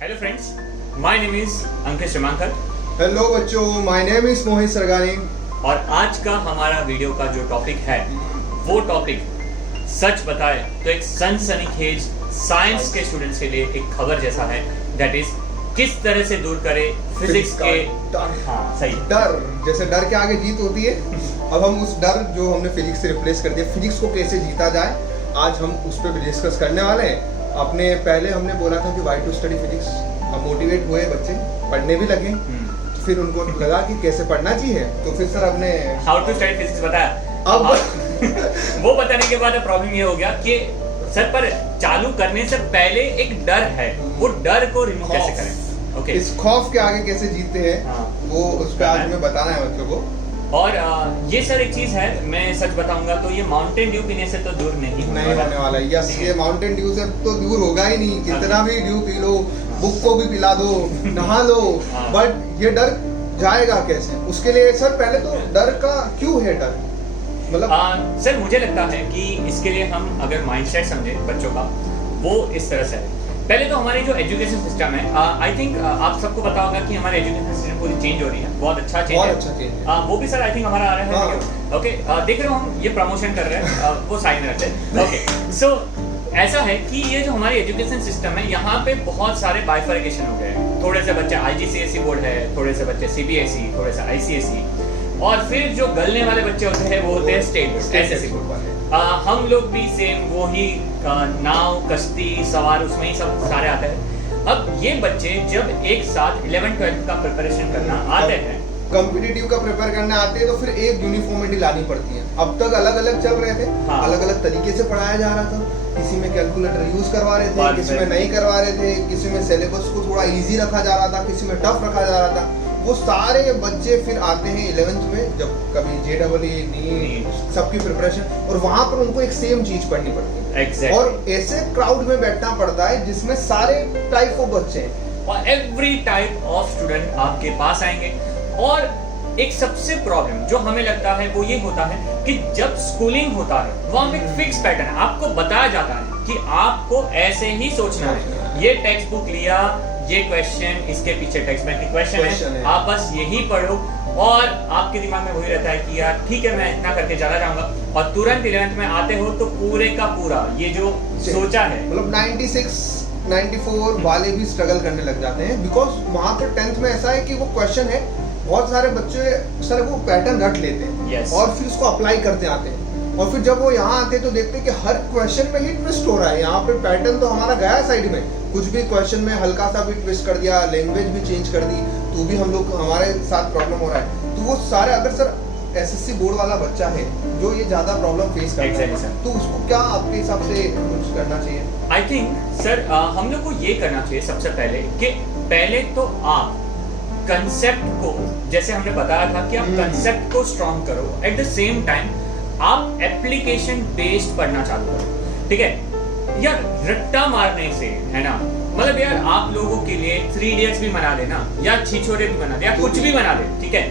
Hello friends, my name is Ankit Shrimankar. Hello बच्चों, my name is Mohit Sargani. और आज का हमारा वीडियो का जो टॉपिक है वो टॉपिक सच बताए तो एक सनसनीखेज साइंस के स्टूडेंट्स के लिए एक खबर जैसा है। दैट इज किस तरह से दूर करे फिजिक्स के डर। हाँ सही, डर जैसे डर के आगे जीत होती है। अब हम उस डर जो हमने फिजिक्स से रिप्लेस कर दिया, फिजिक्स को कैसे जीता जाए, आज हम उस पर भी डिस्कस करने वाले हैं। अपने पहले हमने बोला था कि वाई टू स्टडी फिजिक्स। अब मोटिवेट हुए बच्चे, पढ़ने भी लगे। फिर उनको लगा कि कैसे पढ़ना चाहिए, तो फिर सर हमने हाउ टू स्टडी फिजिक्स बताया। अब वो बताने के बाद प्रॉब्लम ये हो गया कि सर पर चालू करने से पहले एक डर है, वो डर को रिमूव कैसे करें। ओके, इस खौफ के आगे कैसे जीतते हैं, हाँ, वो उस पर आज हमें बताना है बच्चों को। और ये सर एक चीज है, मैं सच बताऊंगा तो ये माउंटेन ड्यू पीने से तो दूर नहीं होने वाला है। यस, ये माउंटेन ड्यू से तो दूर होगा ही नहीं। कितना भी ड्यू पी लो, बुक को भी पिला दो, नहा लो, बट ये डर जाएगा कैसे? उसके लिए सर पहले तो डर का क्यों है डर, मतलब सर मुझे लगता है कि इसके लिए हम अगर माइंडसेट समझे बच्चों का, वो इस तरह से है। पहले तो हमारी जो एजुकेशन सिस्टम है, आई थिंक आप सबको पता होगा कि हमारे एजुकेशन सिस्टम पूरी चेंज हो रही है, बहुत अच्छा चेंज है। वो भी सर आई थिंक हमारा आ रहा है। ओके, देख रहे हो हम ये प्रमोशन कर रहे हैं, वो साइड में रखते हैं। ओके, सो ऐसा है कि ये जो हमारी एजुकेशन सिस्टम है, यहाँ पे बहुत सारे बाइफर्केशन हो गए हैं। थोड़े से बच्चे IGCSE बोर्ड है, थोड़े से बच्चे CBSE, थोड़े से ICSE, और फिर जो गलने वाले बच्चे होते हैं वो होते हैं स्टेट SSE बोर्ड वाले। हम लोग भी सेम वही नाव कश्ती सवार उसमें ही सब सारे आते हैं। अब ये बच्चे जब एक साथ 11th-12th का प्रिपरेशन करना आते हैं, कॉम्पिटिटिव का प्रिपेयर करने आते हैं, तो फिर एक यूनिफॉर्मिटी लानी पड़ती है। अब तक अलग अलग चल रहे थे, हाँ, अलग अलग तरीके से पढ़ाया जा रहा था। किसी में कैलकुलेटर यूज करवा रहे थे, किसी में नहीं करवा रहे थे, किसी में सिलेबस को थोड़ा इजी रखा जा रहा था, किसी में टफ रखा जा रहा था। वो सारे बच्चे फिर आते हैं 11th में, जब कभी JEE नीट सबकी प्रिपरेशन, और वहां पर उनको एक सेम चीज पढ़नी पड़ती है। exactly. और ऐसे क्राउड में बैठना पड़ता है जिसमें सारे टाइप ऑफ बच्चे हैं, और एवरी टाइप ऑफ स्टूडेंट आपके पास आएंगे। और एक सबसे प्रॉब्लम जो हमें लगता है वो ये होता है कि जब स्कूलिंग होता है वहाँ एक फिक्स पैटर्न है, आपको बताया जाता है कि आपको ऐसे ही सोचना है। ये टेक्स्ट बुक लिया, ये क्वेश्चन, इसके पीछे टेक्स्ट में क्वेश्चन है, आप बस यही पढ़ो, और आपके दिमाग में वही रहता है कि यार ठीक है मैं इतना करके चला जाऊंगा। और तुरंत 11th में आते हो तो पूरे का पूरा ये जो सोचा है, मतलब 96 94 वाले भी स्ट्रगल करने लग जाते हैं। बिकॉज वहाँ पर 10th में ऐसा है कि वो क्वेश्चन है, बहुत सारे बच्चे सर वो पैटर्न रट लेते हैं। yes. और फिर उसको अप्लाई करते आते हैं, और फिर जब वो यहाँ आते हैं तो देखते हैं कि हर क्वेश्चन में ही ट्विस्ट हो रहा है। यहाँ पे पैटर्न तो हमारा गया साइड में, कुछ भी क्वेश्चन में हल्का सा भी ट्विस्ट कर दिया, लैंग्वेज भी चेंज कर दी, तो भी हम लोग हमारे साथ प्रॉब्लम हो रहा है। तो वो सारे, अगर सर SSC बोर्ड वाला बच्चा है जो ये ज्यादा प्रॉब्लम फेस करता है, तो उसको क्या आपके हिसाब से कुछ करना चाहिए? आई थिंक सर हम लोग को ये करना चाहिए सबसे पहले कि पहले तो आप कंसेप्ट को, जैसे हमने बताया था कि आप कंसेप्ट को स्ट्रॉन्ग करो, एट द सेम टाइम आप एप्लीकेशन बेस्ड पढ़ना चालू करो। ठीक है यार, रट्टा मारने से है ना, मतलब यार आप लोगों के लिए 3 Idiots भी बना देना, या छिछोरे भी बना दे, या कुछ भी बना दे, ठीक है,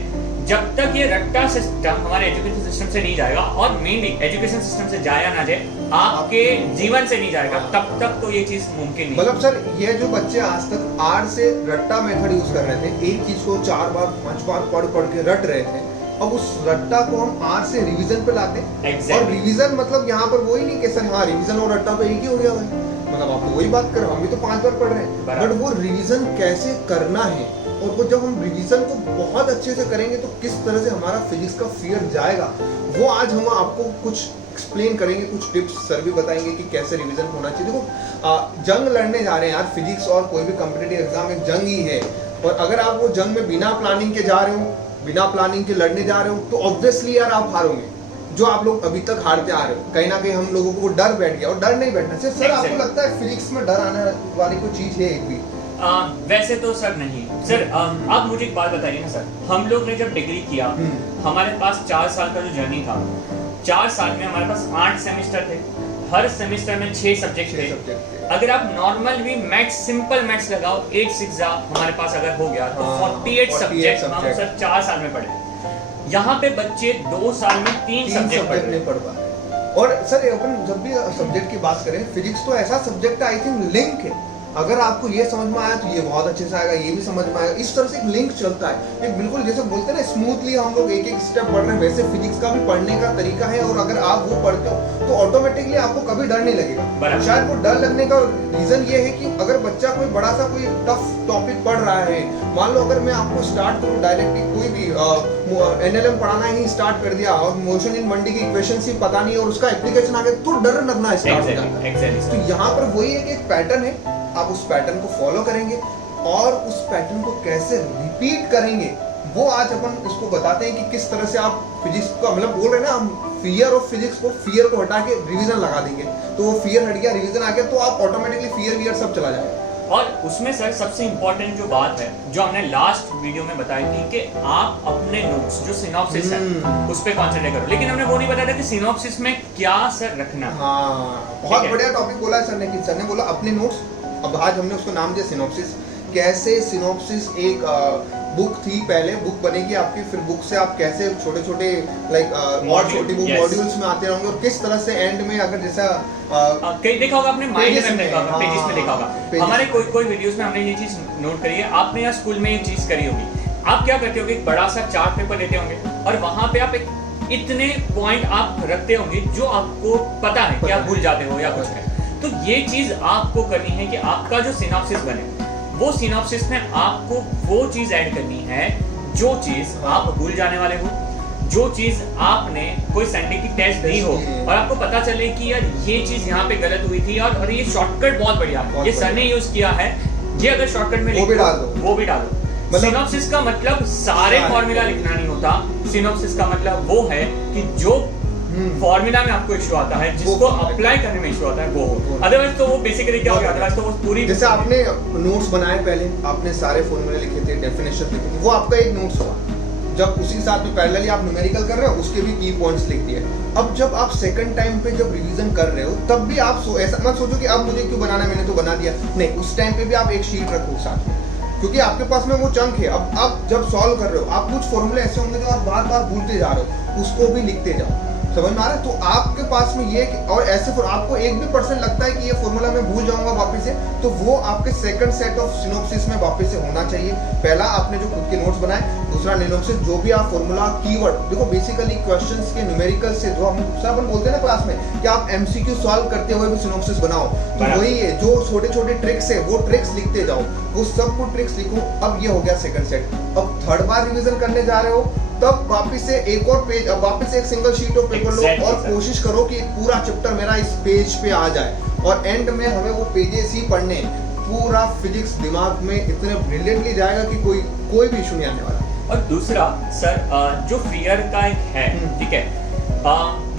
जब तक ये रट्टा सिस्टम हमारे एजुकेशन सिस्टम से नहीं जाएगा, और मेनली एजुकेशन सिस्टम से जाया ना जाए, आपके जीवन से नहीं जाएगा, तब तक तो ये चीज मुमकिन नहीं। मतलब सर ये जो बच्चे आज तक आर से रट्टा मेथड यूज कर रहे थे, एक चीज को 4 बार 5 बार पढ़ के रट रहे थे, अब उस रट्टा को हम आर से रिवीजन पे लाते हैं। exactly. और रिवीजन मतलब यहाँ पर वही नहीं कि सर हाँ रिवीजन और रट्टा पे एक ही हो गया है, मतलब आप तो वही बात कर रहे हो, हम भी तो 5 बार पढ़ रहे हैं, बट वो रिवीजन कैसे करना है, और वो जब हम रिवीजन को बहुत अच्छे से करेंगे तो किस तरह से हमारा फिजिक्स का फियर जाएगा, वो आज हम आपको कुछ एक्सप्लेन करेंगे, कुछ टिप्स सर भी बताएंगे कि कैसे रिवीजन होना चाहिए। देखो जंग लड़ने जा रहे हैं यार, फिजिक्स और कोई भी कॉम्पिटिटिव एग्जाम एक जंग ही है, और अगर आप वो जंग में बिना प्लानिंग के जा रहे हो, बिना प्लानिंग के लड़ने जा रहे हो, तो ऑब्वियसली यार आप हारोगे, जो आप लोग अभी तक हारते आ रहे हो। कहीं ना कहीं हम लोगों को डर बैठ गया, और डर नहीं बैठना चाहिए। सर आपको लगता है फिजिक्स में डर आने वाली कोई चीज है एक भी? वैसे तो सर नहीं सर, आप मुझे एक बात बताइए ना सर, हम लोग ने जब डिग्री किया, हमारे पास 4 साल का जो जर्नी था, 4 साल में हमारे पास 8 सेमेस्टर थे, हर सेमेस्टर में 6 सब्जेक्ट थे। अगर आप नॉर्मल भी मैथ्स, सिंपल मैथ्स लगाओ, 8 6 हमारे पास अगर हो गया तो 48 सब्जेक्ट हम सर 4 साल में पढ़े। यहाँ पे बच्चे 2 साल में 3 सब्जेक्ट नहीं पढ़ पा रहे। और सर अपन जब भी सब्जेक्ट की बात करें, फिजिक्स तो ऐसा सब्जेक्ट है, आई थिंक लिंक है अगर आपको ये समझ में आया तो ये बहुत अच्छे से आएगा, ये भी समझ में आएगा, इस तरह से एक लिंक चलता है। एक बिल्कुल जैसे बोलते हैं ना स्मूथली हम लोग एक एक स्टेप पढ़ रहे हैं, वैसे फिजिक्स का भी पढ़ने का तरीका है। और अगर आप वो पढ़ते हो तो ऑटोमेटिकली आपको कभी डर नहीं लगेगा। शायद वो डर लगने का रीजन ये है कि अगर बच्चा कोई बड़ा सा कोई टफ टॉपिक पढ़ रहा है, मान लो अगर मैं आपको स्टार्ट करूँ डायरेक्टली कोई भी एनएलएम पढ़ाना ही स्टार्ट कर दिया और मोशन इन 1D की इक्वेशन ही पता नहीं और उसका एप्लीकेशन आ गया तो डर लगना स्टार्ट हो जाता है। तो यहाँ पर वही है कि एक पैटर्न है, आप उस पैटर्न को फॉलो करेंगे और उस पैटर्न को कैसे रिपीट करेंगे वो आज अपन उसको बताते हैं कि किस तरह से आप फिजिक्स का मतलब बोल रहे हैं ना हम फियर ऑफ फिजिक्स को, फियर को हटा के रिवीजन लगा देंगे तो वो फियर हट गया, रिवीजन आ गया तो आप ऑटोमेटिकली फियर वियर सब चला जाएगा। और उसमें सर सबसे इम्पोर्टेंट जो बात है जो हमने लास्ट वीडियो में बताई थी कि आप अपने नोट्स जो सिनॉप्सिस है उस पे कॉन्सेंट्रेट करो, लेकिन हमने वो नहीं बताया था कि सिनॉप्सिस में क्या सर रखना। हाँ, बहुत बढ़िया टॉपिक बोला है सर ने कि सर ने बोला अपने नोट्स, अब आज हमने उसको नाम दिया सिनॉप्सिस। कैसे सिनॉप्सिस एक बुक थी पहले, बुक बनेगी आपकी, फिर बुक से आप कैसे छोटे छोटे लाइक और छोटी बुक मॉड्यूल्स में आते रहेंगे और किस तरह से एंड में अगर जैसा कहीं देखा होगा आपने माइंड में देखा होगा, पेजेस में देखा होगा, हमारे कोई वीडियोस में हमने ये चीज नोट करी है। आपने या स्कूल में ये चीज करी होगी, आप क्या करते होगे, एक बड़ा सा चार्ट पेपर लेते होंगे और वहां पे आप इतने पॉइंट आप रखते होंगे जो आपको पता है कि आप भूल जाते हो या कुछ है। तो ये चीज आपको करनी है कि आपका जो सिनॉप्सिस बने वो सिनॉप्सिस में आपको वो चीज ऐड करनी है जो चीज आप भूल जाने वाले हो, जो चीज आपने कोई साइंटिफिक टेस्ट दी हो और आपको पता चले कि यार ये चीज यहाँ पे गलत हुई थी और ये शॉर्टकट बहुत बढ़िया है, ये सर ने यूज किया है, ये अगर शॉर्टकट में वो भी डाल दो। सिनॉप्सिस का मतलब सारे फॉर्मूला लिखना नहीं होता, सिनॉप्सिस का मतलब वो है कि जो फॉर्मूला में आपको इशू आता है, जिसको अप्लाई करने में इशू आता है वो हो, अदरवाइज तो वो बेसिकली क्या हो गया, अदरवाइज तो वो पूरी जैसे आपने नोट्स बनाए पहले, आपने सारे फॉर्मूले लिखे थे, डेफिनेशन लिखी थी, वो आपका एक नोट्स हुआ। जब उसी साथ में पैरेलली आप न्यूमेरिकल कर रहे हो उसके भी की पॉइंट्स लिख दिए। अब जब आप सेकंड टाइम पे जब रिवीजन कर रहे हो तब भी आप ऐसा मत सोचो कि अब मुझे क्यों बनाना, मैंने तो बना दिया, नहीं, उस टाइम पे भी आप एक शीट रखो साथ में, क्योंकि आपके पास में वो चंक है। अब आप जब सॉल्व कर रहे हो आप कुछ फॉर्मूले ऐसे होंगे जो आप बार बार भूलते जा रहे हो, उसको भी लिखते जाओ, समझ में आ रहा है। तो आपके पास में ये और ऐसे आपको 1% लगता है कि ये फॉर्मूला मैं भूल जाऊंगा वापस से, तो वो आपके सेकंड सेट ऑफ सिनॉप्सिस में वापस से होना चाहिए। पहला आपने जो खुद के नोट्स बनाए, दूसरा सिनॉप्सिस, जो भी आप फॉर्मूला कीवर्ड देखो, बेसिकली क्वेश्चंस के न्यूमेरिकल से जो हम सब बोलते हैं ना क्लास में कि आप एमसीक्यू सॉल्व करते हुए भी सिनॉप्सिस बनाओ, तो वही है, जो छोटे छोटे ट्रिक्स है वो ट्रिक्स लिखते जाओ, वो सब कुछ ट्रिक्स लिखो। अब ये हो गया सेकंड सेट। अब थर्ड बार रिवीजन करने जा रहे हो तब वापस से एक और पेज, अब वापस एक सिंगल शीट ऑफ पेपर लो और कोशिश करो कि एक पूरा चैप्टर मेरा इस पेज पे आ जाए और एंड में हमें वो पेजेस ही पढ़ने, पूरा फिजिक्स दिमाग में इतने ब्रिलियंटली जाएगा कि कोई भी इशू नहीं आने वाला। और दूसरा सर जो फियर का एक है, ठीक है,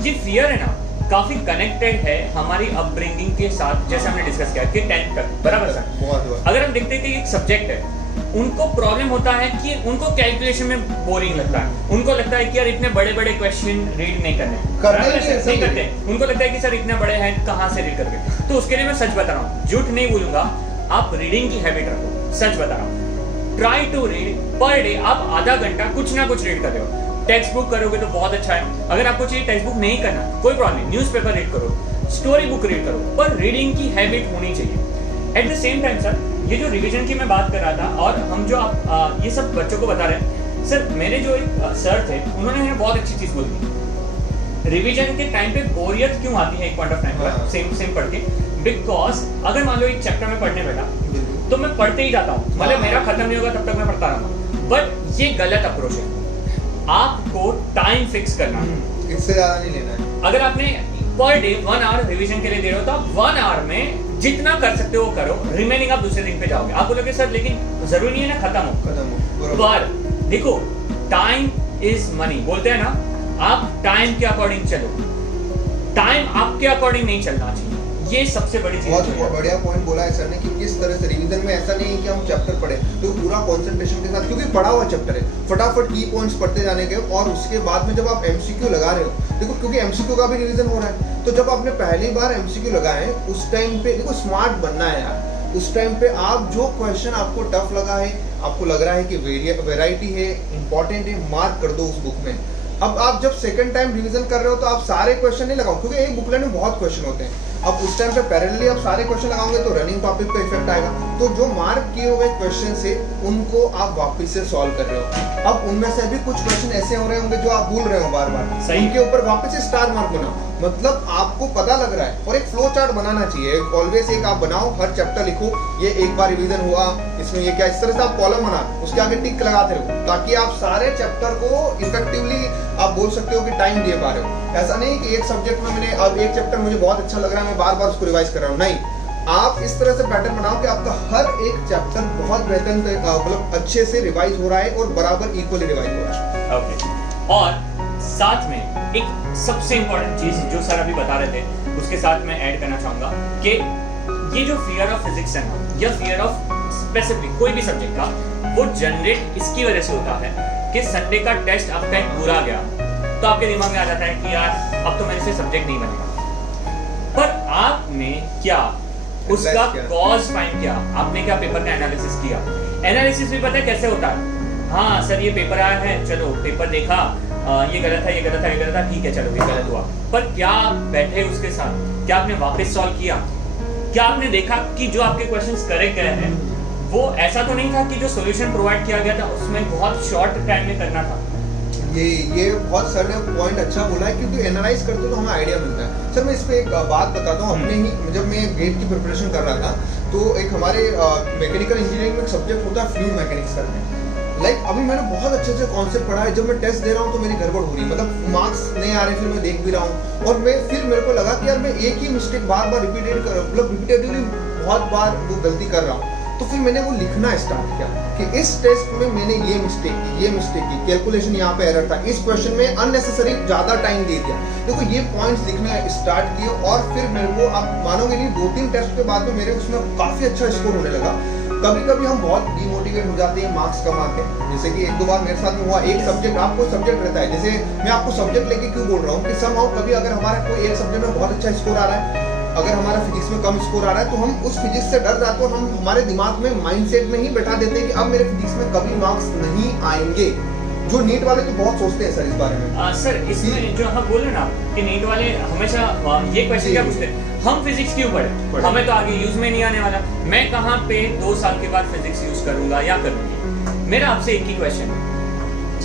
ये फियर है ना काफी कनेक्टेड है हमारी अपब्रिंगिंग के साथ, जैसे हमने डिस्कस किया कि 10th तक, बराबर सर। अगर हम देखते हैं कि एक सब्जेक्ट है, उनको प्रॉब्लम होता है कि उनको कैलकुलेशन में बोरिंग लगता है, उनको लगता है कि यार इतने बड़े बड़े क्वेश्चन रीड नहीं करने नहीं करते, उनको लगता है कि सर इतने बड़े हैं कहाँ से रीड करके। तो उसके लिए मैं सच बता रहा हूँ, झूठ नहीं बोलूंगा, आप रीडिंग की हैबिट रखो, सच बता रहा हूँ। Try to read per day, आप आधा घंटा कुछ ना कुछ रीड कर रहे हो, टेक्स्ट बुक करोगे तो बहुत अच्छा है, अगर आपको चाहिए टेक्स्ट बुक नहीं करना कोई प्रॉब्लम नहीं, न्यूज़पेपर रीड करो, स्टोरी बुक रीड करो, पर रीडिंग की हैबिट होनी चाहिए। At the same time sir, ये जो रिवीजन की मैं बात कर रहा था और हम जो आप ये सब बच्चों को बता रहे हैं, सर मेरे जो एक सर थे उन्होंने हमें बहुत अच्छी चीज बोली, रिवीजन के टाइम पे बोरियत क्यों आती है एक पॉइंट ऑफ टाइम पर सेम पढ़ के, बिकॉज अगर मान लो एक चैप्टर में पढ़ने बैठा तो मैं पढ़ते ही जाता हूँ, मतलब मेरा खत्म नहीं होगा तब तक मैं पढ़ता रहूंगा, बट ये गलत अप्रोच है। आपको टाइम फिक्स करना, इससे ज्यादा नहीं लेना है। अगर आपने पर डे 1 आवर रिवीजन के लिए दे रहे हो तो आप 1 आवर में जितना कर सकते हो करो, रिमेनिंग आप दूसरे दिन पे जाओगे। आप बोलोगे सर लेकिन जरूरी नहीं है ना खत्म हो, पर देखो टाइम इज मनी बोलते हैं ना, आप टाइम के अकॉर्डिंग चलो, टाइम आपके अकॉर्डिंग नहीं चलना चाहिए, ये सबसे बड़ी चीज है। बहुत बढ़िया पॉइंट बोला है सर ने कि किस तरह से रिवीजन में ऐसा नहीं है कि हम चैप्टर पढ़े तो पूरा कंसंट्रेशन के साथ, क्योंकि पढ़ा हुआ चैप्टर है, फटाफट की पॉइंट्स पढ़ते जाने के, और उसके बाद में जब आप एमसीक्यू लगा रहे हो, देखो क्योंकि एमसीक्यू का भी रिवीजन हो रहा है, तो जब आपने पहली बार एमसीक्यू लगाए उस टाइम पे देखो स्मार्ट बनना है यार, उस टाइम पे आप जो क्वेश्चन आपको टफ लगा है, आपको लग रहा है कि वेराइटी है, इंपॉर्टेंट है, मार्क कर दो उस बुक में, अब आप जब सेकंड टाइम रिवीजन कर रहे हो तो आप सारे क्वेश्चन नहीं लगाओ, क्योंकि एक बुकलेट में बहुत क्वेश्चन होते हैं। अब उस टाइम पे पैरेलली आप सारे क्वेश्चन लगाओगे तो रनिंग टॉपिक पे इफेक्ट आएगा। तो जो मार्क किए हुए क्वेश्चन से उनको आप वापस से सॉल्व कर रहे हो। अब उनमें से भी कुछ क्वेश्चन ऐसे हो रहे होंगे जो आप भूल रहे हो बार बार, उनके ऊपर वापस से स्टार मार्क बनाओ। मतलब आपको पता लग रहा है। और एक फ्लो चार्ट बनाना चाहिए ऑलवेज, एक आप बनाओ, हर चैप्टर लिखो, ये एक बार रिवीजन हुआ, इसमें ये क्या, इस तरह से आप कॉलम बना उसके आगे टिक लगाते रहो, ताकि आप सारे चैप्टर को इफेक्टिवली आप बोल सकते हो कि टाइम दे पा रहे हो। ऐसा नहीं कि एक सब्जेक्ट में मैंने अब एक चैप्टर मुझे बहुत अच्छा लग रहा है, मैं बार बार उसको रिवाइज कर रहा हूँ, नहीं। आप इस तरह से पैटर्न बनाओ कि आपका हर एक चैप्टर बहुत बेहतरीन मतलब अच्छे से रिवाइज हो रहा है और बराबर इक्वली रिवाइज हो रहा है। ओके। और साथ में एक सबसे इंपॉर्टेंट चीज जो सर अभी बता रहे थे, उसके साथ मैं ऐड करना चाहूंगा कि ये जो फियर ऑफ फिजिक्स है ना, या फियर ऑफ स्पेसिफिक कोई भी सब्जेक्ट का, वो जनरेट इसकी वजह से होता है कि संडे का टेस्ट आपका एक पूरा गया तो आपके दिमाग में आ जाता है कि यार अब तो मेरे से सब्जेक्ट नहीं बनेगा। पर आपने क्या उसका कॉज फाइंड किया, आपने क्या पेपर का एनालिसिस किया। एनालिसिस भी पता है कैसे होता है, हाँ सर ये पेपर आया है, चलो पेपर देखा, ये गलत है, ये गलत है, ये गलत है, ठीक है चलो ये गलत हुआ। पर क्या आप बैठे उसके साथ, क्या आपने वापस सॉल्व किया, क्या आपने देखा कि जो आपके क्वेश्चंस करेक्ट गए हैं वो ऐसा तो नहीं था कि जो सॉल्यूशन प्रोवाइड किया गया था उसमें बहुत शॉर्ट टाइम में करना था। ये बहुत सर ने पॉइंट अच्छा बोला है, क्योंकि एनालाइज करते हो तो हमें आइडिया मिलता है। सर मैं इस पे एक बात बताता हूँ, अपने ही जब मैं गेट की प्रिपरेशन कर रहा था तो एक हमारे मैकेनिकल इंजीनियरिंग में एक सब्जेक्ट होता है फ्लूइड मैकेनिक्स करके। लाइक अभी मैंने बहुत अच्छे से कॉन्सेप्ट पढ़ा है, जब मैं टेस्ट दे रहा हूँ तो मेरी गड़बड़ हो रही है, मतलब मार्क्स नहीं आ रहे, फिर मैं देख भी रहा हूँ और फिर मेरे को लगा कि यार मैं एक ही मिस्टेक बार बार रिपीटेडली बहुत बार वो गलती कर रहा हूँ। तो फिर मैंने वो लिखना स्टार्ट किया कि इस टेस्ट में मैंने ये मिस्टेक की, कैलकुलेशन यहाँ पे एरर था, इस क्वेश्चन में अननेसेसरी ज्यादा टाइम दे दिया। देखो ये पॉइंट्स लिखना स्टार्ट किए और फिर मेरे को, आप मानोगे नहीं, 2-3 टेस्ट के बाद में मेरे उसमें काफी अच्छा स्कोर होने लगा। कभी कभी हम बहुत डिमोटिवेट हो जाते हैं मार्क्स कम आके, जैसे कि 1-2 बार मेरे साथ में हुआ। एक सब्जेक्ट, आपको सब्जेक्ट रहता है, जैसे मैं आपको सब्जेक्ट लेके क्यों बोल रहा हूँ कि समहाउ कभी अगर हमारा कोई एक सब्जेक्ट में बहुत अच्छा स्कोर आ रहा है, अगर हमारा फिजिक्स में कम स्कोर आ रहा है तो हम उस फिजिक्स से डर जाते हैं, हम हमारे दिमाग में माइंडसेट में ही बैठा देते हैं कि अब मेरे फिजिक्स में कभी मार्क्स नहीं आएंगे। जो नीट वाले तो बहुत सोचते हैं सर इस बारे में। सर इसमें जो हम बोल रहे ना कि नीट वाले हमेशा ये क्वेश्चन क्या पूछते हैं, हम फिजिक्स क्यों पढ़े, हमें तो आगे यूज में नहीं आने वाला, मैं कहाँ पे 2 साल के बाद फिजिक्स यूज करूंगा या करूंगी। मेरा आपसे एक ही क्वेश्चन है,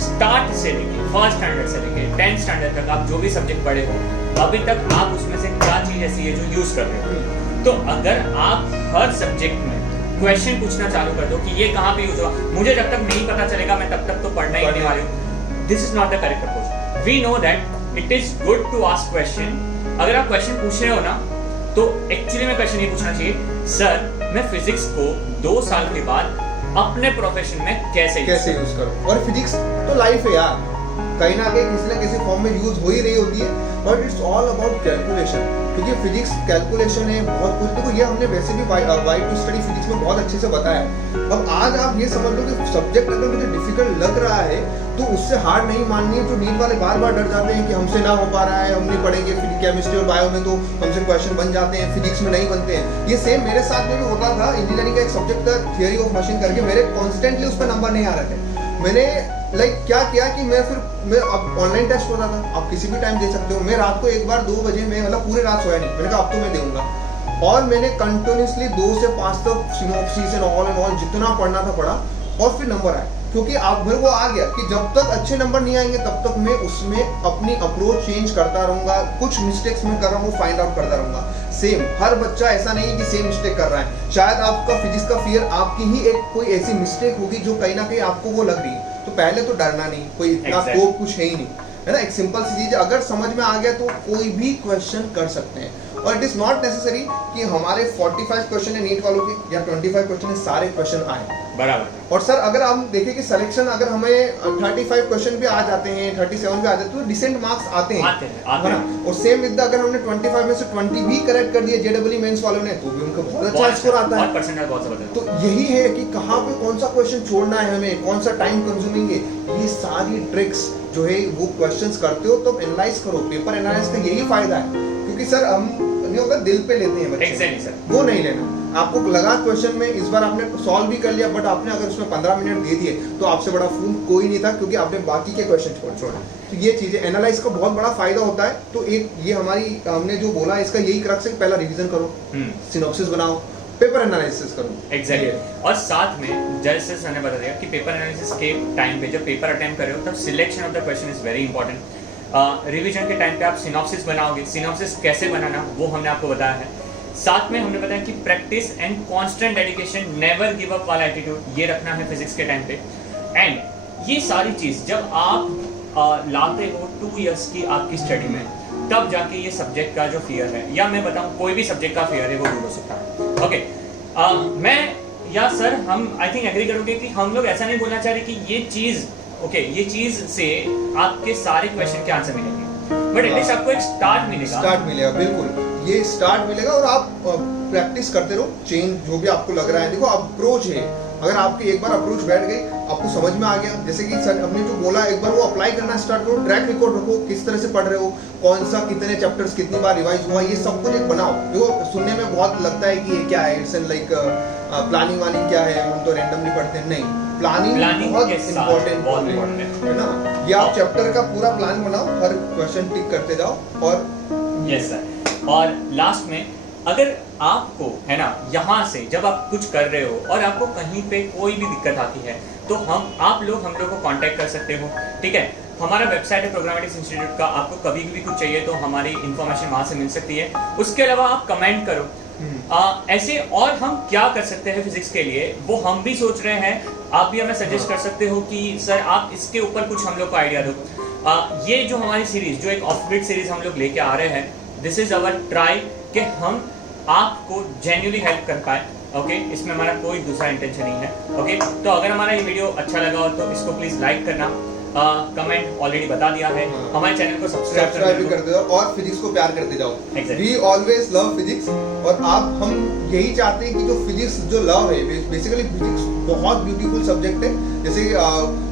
स्टार्ट से लेके फर्स्ट स्टैंडर्ड से लेके 10th स्टैंडर्ड तक आप जो भी सब्जेक्ट पढ़े हो, अभी तक आप उसमें से क्या चीज ऐसी है जो यूज कर रहे हो। तो अगर आप हर सब्जेक्ट में क्वेश्चन पूछना चालू कर दो कि ये कहाँ पे यूज हुआ, मुझे जब तक नहीं पता चलेगा मैं तब तक तो पढ़ना ही नहीं वाली हूँ, this is not the correct approach. We know that it is good to ask question. अगर आप क्वेश्चन पूछ रहे हो ना तो एक्चुअली में क्वेश्चन ये पूछना चाहिए, सर मैं फिजिक्स को 2 साल के बाद अपने प्रोफेशन में कैसे यूज करूं। और फिजिक्स तो लाइफ है यार, कहीं ना कहीं किसी ना किसी फॉर्म में यूज हो ही रही होती है, but it's all about calculation, क्योंकि फिजिक्स कैलकुलेशन है बहुत कुछ। देखो ये हमने वैसे भी वाई टू स्टडी फिजिक्स में बहुत अच्छे से बताया है। अब आज आप ये समझ लो कि सब्जेक्ट अगर मुझे डिफिकल्ट लग रहा है तो उससे हार नहीं माननी है। जो नीट वाले बार बार डर जाते हैं कि हमसे ना हो पा रहा है, हम नहीं पढ़ेंगे, केमिस्ट्री और बायो में तो हमसे क्वेश्चन बन जाते हैं, फिजिक्स में नहीं बनते हैं। ये सेम मेरे साथ में भी होता था। इंजीनियरिंग का एक सब्जेक्ट था थियरी ऑफ मशीन करके, मेरे कॉन्स्टेंटली उस पर नंबर नहीं आ रहे थे। मैंने क्या किया कि मैं अब ऑनलाइन टेस्ट होता था, आप किसी भी टाइम दे सकते हो। मैं रात को 1 बार 2 बजे में, मतलब पूरे रात सोया नहीं, मैंने कहा अब तो मैं दूंगा। और मैंने कंटिन्यूसली 2 से 5 तक सिनॉप्सिस एंड ऑल जितना पढ़ना था पढ़ा, और फिर नंबर आए। क्योंकि आप मेरे को आ गया कि जब तक अच्छे नंबर नहीं आएंगे तब तक मैं उसमें अपनी अप्रोच चेंज करता रहूंगा, कुछ मिस्टेक्स मैं कर रहा हूँ फाइंड आउट करता रहूंगा। सेम हर बच्चा ऐसा नहीं है कि सेम मिस्टेक कर रहा है। शायद आपका फिजिक्स का फियर आपकी ही एक कोई ऐसी मिस्टेक होगी जो कहीं ना कहीं आपको वो लग रही है, तो पहले तो डरना नहीं, कोई इतना स्कोप कुछ है ही नहीं, है ना। एक सिंपल सी चीज अगर समझ में आ गया तो कोई भी क्वेश्चन कर सकते हैं। और इट इज नॉट नेसेसरी कि हमारे 45 क्वेश्चन है नीट वालों के या 25 क्वेश्चन है सारे क्वेश्चन आए, बराबर। और सर अगर हम देखें कि सिलेक्शन अगर हमें 35 क्वेश्चन भी आ जाते हैं, 37 भी आ जाते हैं, तो डिसेंट मार्क्स आते हैं। और सेम विद अगर हमने 25 में से 20 भी करेक्ट कर दिए जेडब्ल्यू मेंस वालों ने, तो भी उनको बहुत अच्छा स्कोर आता है। तो यही है कि कहाँ पे कौन सा क्वेश्चन छोड़ना है हमें, कौन सा टाइम कंज्यूमिंग है, ये सारी ट्रिक्स जो है वो क्वेश्चंस करते हो तो एनालाइज करो। पेपर एनालाइज का यही फायदा है, क्योंकि सर हम नहीं होगा दिल पे लेते हैं बच्चे, exactly, वो नहीं लेना। आपको लगा क्वेश्चन में इस बार आपने सॉल्व भी कर लिया, बट आपने अगर उसमें 15 मिनट दे दिए तो आपसे बड़ा फूल कोई नहीं था, क्योंकि आपने बाकी के क्वेश्चन छोड़े। तो ये चीजें एनालाइज का बहुत बड़ा फायदा होता है। तो एक ये हमारी हमने जो बोला इसका यही क्रक्स है, पहला रिवीजन करो, सिनॉप्सिस बनाओ, पेपर एनालिसिस करो। एग्जैक्टली। और साथ में जैसे सर ने बता दिया कि पेपर एनालिसिस के टाइम पे जब पेपर अटेम्प्ट कर रहे हो तब selection of the question is very important. Revision के टाइम पे आप सिनॉप्सिस बनाओगे, सिनॉप्सिस कैसे बनाना वो हमने आपको बताया है। साथ में हमने बताया कि practice and constant dedication, never give up वाला एटीट्यूड ये रखना है फिजिक्स के टाइम पे। एंड ये सारी चीज जब आप लाते हो 2 इयर्स की आपकी स्टडी में, तब जाके ये सब्जेक्ट का जो फियर है, या मैं बताऊं कोई भी सब्जेक्ट का फियर है, वो दूर हो सकता है। ओके, मैं या सर हम आई थिंक एग्री करोगे कि हम लोग ऐसा नहीं बोलना चाह रहे कि ये चीज ये चीज से आपके सारे क्वेश्चन के आंसर मिलेंगे, बट एटलीस्ट आपको एक स्टार्ट मिलेगा। बिल्कुल ये स्टार्ट मिलेगा, और आप प्रैक्टिस करते रहो। चेंज जो भी आपको लग रहा है, देखो अप्रोच है, अगर आपकी एक बार अप्रोच बैठ गई, आपको समझ में आ गया, जैसे कि सर हमने जो बोला, एक बार वो अप्लाई करना स्टार्ट करो, ट्रैक रिकॉर्ड रखो, किस तरह से पढ़ रहे हो, कौन सा कितने चैप्टर्स कितनी बार रिवाइज हुआ, ये सब कुछ एक बनाओ। देखो सुनने में बहुत लगता है कि ये क्या है, इट्स लाइक प्लानिंग वानिंग क्या है, हम तो रैंडमली पढ़ते हैं। नहीं, प्लानिंग बहुत इम्पोर्टेंट है ना। ये आप चैप्टर का पूरा प्लान बनाओ, हर क्वेश्चन टिक करते जाओ। और यस सर, और लास्ट में अगर आपको है ना यहाँ से जब आप कुछ कर रहे हो और आपको कहीं पे कोई भी दिक्कत आती है, तो आप लोग हम लोग को कांटेक्ट कर सकते हो, ठीक है। हमारा वेबसाइट है प्रोग्रामेटिक्स इंस्टीट्यूट का, आपको कभी भी कुछ चाहिए तो हमारी इन्फॉर्मेशन वहाँ से मिल सकती है। उसके अलावा आप कमेंट करो ऐसे, और हम क्या कर सकते हैं फिजिक्स के लिए वो हम भी सोच रहे हैं। आप भी हमें सजेस्ट कर सकते हो कि सर आप इसके ऊपर कुछ हम लोग को आइडिया दो। ये जो हमारी सीरीज, जो एक ऑफ-बीट सीरीज हम लोग लेके आ रहे हैं, दिस इज अवर ट्राई कि हम आपको जेन्युइनली हेल्प कर पाए। ओके, इसमें हमारा कोई दूसरा इंटेंशन नहीं है। ओके, तो अगर हमारा ये वीडियो अच्छा लगा हो तो इसको प्लीज लाइक करना, कमेंट ऑलरेडी बता दिया है, हमारे चैनल को सब्सक्राइब भी करते जाओ और फिजिक्स को प्यार करते जाओ। वी ऑलवेज लव फिजिक्स, और हम यही चाहते हैं कि जो फिजिक्स जो लव है, बेसिकली फिजिक्स बहुत ब्यूटीफुल सब्जेक्ट है, जैसे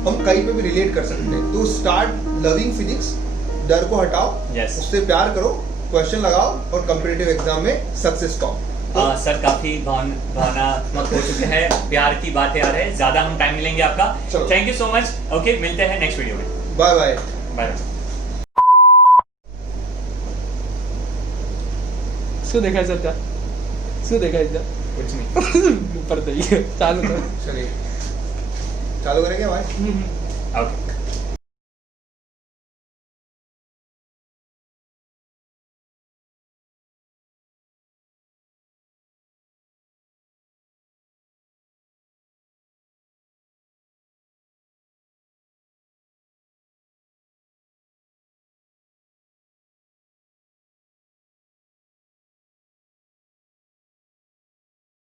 हम कहीं पे भी रिलेट कर सकते हैं। तो स्टार्ट लविंग फिजिक्स, डर को हटाओ, उससे प्यार करो, क्वेश्चन लगाओ और कॉम्पिटिटिव एग्जाम में सक्सेस पाओ। सर काफी भावनात्मक हो चुके हैं, प्यार की बातें आ रहे हैं, ज्यादा हम टाइम मिलेंगे आपका। Thank you so much. Okay, मिलते हैं नेक्स्ट वीडियो में। Bye bye bye. શું દેખાય છે ત્યાં? શું દેખાય છે? कुछ नहीं। ઉપર થઈ ગયો. ચાલુ કરો. चलिए चालू करेंगे भाई। ओके।